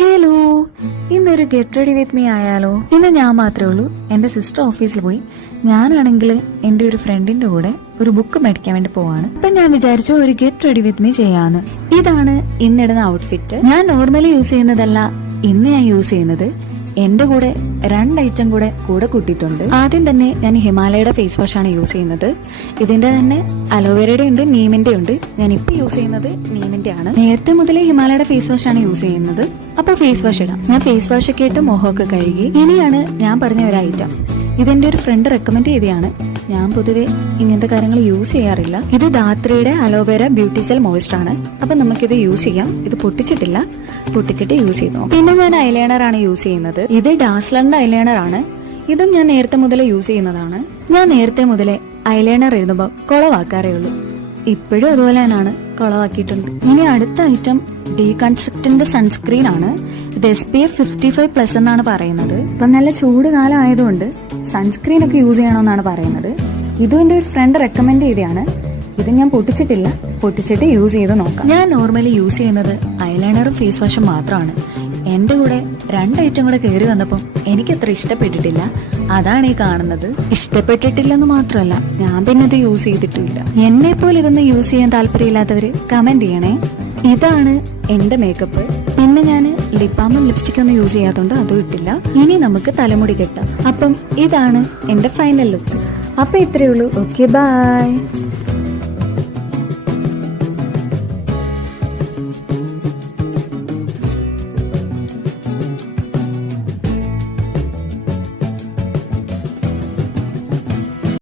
Hello, ഇന്നൊരു get ready with me ആയാലോ? ഇന്ന് ഞാൻ മാത്രമേ ഉള്ളൂ. എന്റെ സിസ്റ്റർ ഓഫീസിൽ പോയി. ഞാനാണെങ്കിൽ എന്റെ ഒരു ഫ്രണ്ടിന്റെ കൂടെ ഒരു ബുക്ക് മേടിക്കാൻ വേണ്ടി പോവാണ്. അപ്പൊ ഞാൻ വിചാരിച്ചു ഒരു ഗെറ്റ് റെഡി വിത്ത് മീ ചെയ്യാന്ന്. ഇതാണ് ഇന്നിടുന്ന ഔട്ട്ഫിറ്റ്. ഞാൻ നോർമലി യൂസ് ചെയ്യുന്നതല്ല, ഇന്ന് ഞാൻ യൂസ് ചെയ്യുന്നത്. എന്റെ കൂടെ 2 ഐറ്റം കൂടെ കൂട്ടിയിട്ടുണ്ട്. ആദ്യം തന്നെ ഞാൻ ഹിമാലയയുടെ ഫേസ് വാഷ് ആണ് യൂസ് ചെയ്യുന്നത്. ഇതിന്റെ തന്നെ അലോവേരയുടെ ഉണ്ട്, നീമിന്റെ ഉണ്ട്. ഞാൻ ഇപ്പൊ യൂസ് ചെയ്യുന്നത് നീമിന്റെ ആണ്. നേരത്തെ മുതലേ ഹിമാലയയുടെ ഫേസ് വാഷ് ആണ് യൂസ് ചെയ്യുന്നത്. അപ്പൊ ഫേസ് വാഷ് ഇടാം. ഞാൻ ഫേസ് വാഷ് ഒക്കെ ഇട്ട് മുഖമൊക്കെ കഴുകി. ഇനിയാണ് ഞാൻ പറഞ്ഞ ഒരു ഐറ്റം. ഇതെന്റെ ഒരു ഫ്രണ്ട് റെക്കമെൻഡ് ചെയ്തതാണ്. ഞാൻ പൊതുവെ ഇങ്ങനത്തെ കാര്യങ്ങൾ യൂസ് ചെയ്യാറില്ല. ഇത് ധാത്രിയുടെ അലോവേര ബ്യൂട്ടി ജെൽ മോയ്സ്ചർ ആണ്. അപ്പൊ നമുക്കിത് യൂസ് ചെയ്യാം. ഇത് പൊട്ടിച്ചിട്ടില്ല, പൊട്ടിച്ചിട്ട് യൂസ് ചെയ്തു. പിന്നെ ഞാൻ ഐലൈനർ ആണ് യൂസ് ചെയ്യുന്നത്. ഇത് ഡാസ്ലറിന്റെ ഐലൈനർ ആണ്. ഇതും ഞാൻ നേരത്തെ മുതലേ യൂസ് ചെയ്യുന്നതാണ്. ഞാൻ നേരത്തെ മുതലേ ഐലൈനർ എഴുതുമ്പോൾ കുളവാക്കാറേ ഉള്ളൂ. ഇപ്പോഴും അതുപോലെ തന്നെയാണ്, കുളവാക്കിയിട്ടുണ്ട്. ഇനി അടുത്ത ഐറ്റം ഡീകൺസ്ട്രക്റ്റിന്റെ സൺസ്ക്രീൻ ആണ്. ഇത് SPF 55+ എന്നാണ് പറയുന്നത്. ഇപ്പൊ നല്ല ചൂട് കാലം ആയതുകൊണ്ട് സൺസ്ക്രീൻ ഒക്കെ യൂസ് ചെയ്യണമെന്നാണ് പറയുന്നത്. ഇതും എന്റെ ഒരു ഫ്രണ്ട് റെക്കമെൻഡ് ചെയ്തതാണ്. ഇത് ഞാൻ പൊട്ടിച്ചിട്ടില്ല, പൊട്ടിച്ചിട്ട് യൂസ് ചെയ്ത് നോക്കാം. ഞാൻ നോർമലി യൂസ് ചെയ്യുന്നത് ഐലൈനറും ഫേസ് വാഷും മാത്രമാണ്. എന്റെ കൂടെ 2 ഐറ്റം കൂടെ കയറി വന്നപ്പം എനിക്കത്ര ഇഷ്ടപ്പെട്ടിട്ടില്ല. അതാണ് ഈ കാണുന്നത്. ഇഷ്ടപ്പെട്ടിട്ടില്ലെന്ന് മാത്രമല്ല, ഞാൻ പിന്നെ ഇത് യൂസ് ചെയ്തിട്ടില്ല. എന്നെ പോലെ ഇതൊന്നും യൂസ് ചെയ്യാൻ താല്പര്യമില്ലാത്തവര് കമന്റ് ചെയ്യണേ. ഇതാണ് എന്റെ മേക്കപ്പ്. പിന്നെ ഞാൻ ലിപ് ബാമും ലിപ്സ്റ്റിക്കും ഒന്നും യൂസ് ചെയ്യാത്തതുകൊണ്ട് അതും ഇട്ടില്ല. ഇനി നമുക്ക് തലമുടി കെട്ടാം. അപ്പം ഇതാണ് എന്റെ ഫൈനൽ ലുക്ക്. അപ്പൊ ഇത്രയേ ഉള്ളൂ. Okay, by.